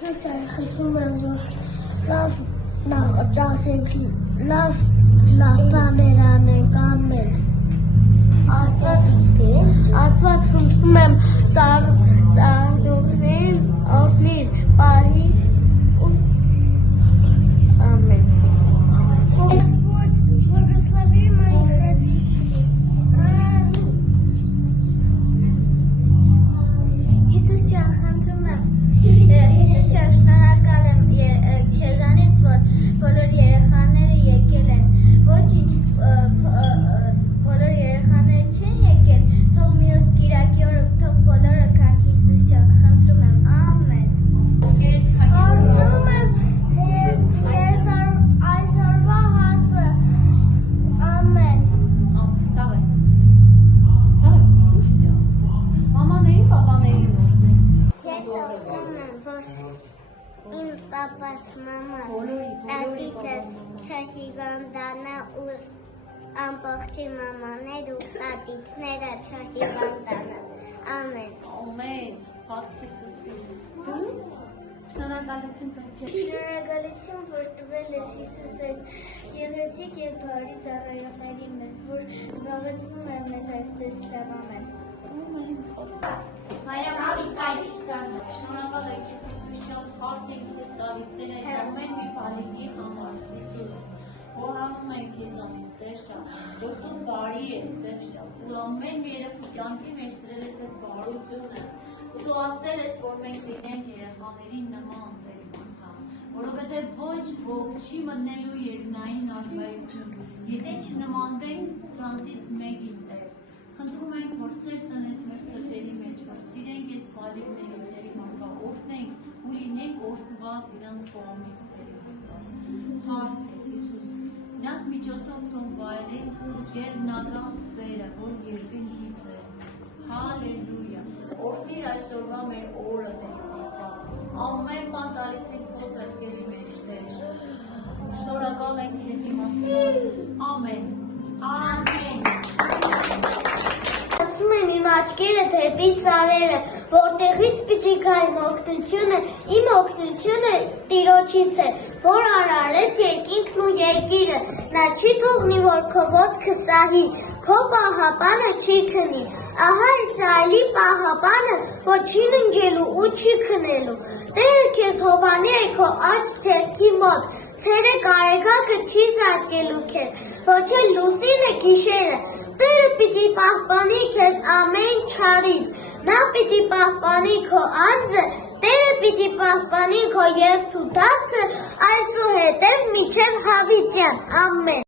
խնդրում եմ, որ լավ նախաճաշենք, լավ բաներ անենք, ամեն։ Աստված խնդրում եմ ծառայողներին օրհնիր, պահի ամեն։ Պապաս, մամաս, տատիկս չհիվանդանա ու ամբողջի մամաներ ու տատիկները չհիվանդանա, ամեն։ Ամեն, Փառք Հիսուսին։ Շնորհակալություն տղա։ Շնորհակալություն, որ տվել ես Հիսուս այս գեղեցիկ եւ բարի ծառայողների մեջ, որ զբաղեցնում են մեզ այսպես լավ ամեն։ Շնորհակալ եք քեզ Հիսուս ջան, փառք ենք քեզ տալիս Տեր այս ամեն մի բանի համար Հիսուս։ Հողանում ենք քեզանից Տեր ջան, որ դու բարի ես Տեր ջան, ու ամեն մի երեխայի կյանքի մեջ դրել ես այդ բարությունը։ Ու դու ասել ես, որ մենք լինենք երեխաների նման Տեր անգամ, որովհետև ոչ ոք չի մտնելու երկնային արքայություն, եթե չնմանվենք սրանցից մեկին Տեր։ Խնդրում ենք, որ սեր տնես մեր սրտերի մեջ, որ սիրենք այս բալիկներին Տերի մանկա, օրհնենք ու լինենք օրհնված իրանց կողմից Տերի Աստված։ Փառք քեզ Հիսուս։ Իրանց միջոցով թող վայելենք գերբնական սերը, որ երկրին գից է։ Հալելույա։ Օրհնիր այսօրվա մեր օրը Տեր Աստված։ Ամեն բան տալիս ենք քո ձեռքերի մեջ Տեր։ Շնորհակալ ենք քեզ իմ Աստված։ Ամեն։ Ամեն։ Ասում եմ իմ աչքերը դեպի սարերը, որտեղից պիտի գա իմ օգնությունը Տիրոջից է, որ արարեց երկինքն ու երկիրը, նա չի թողնի, որ քո ոտքը սահի, քո պահապանը չի քնի, ահա Իսրայելի պահապանը, որ չի ննջելու ու չի քնելու, Տերը քեզ հովանի է քո աջ ձեռքի մոտ, ցերը կարեգակը չի զարկելու քեզ, ոչ էլ լուսինը գիշերը, Տերը պիտի պահպանի քեզ ամեն չարից, նա պիտի պահպանի քո անձը, Տերը պիտի պահպանի քո երթուդացը այսուհետև մինչև հավիտյան, ամեն։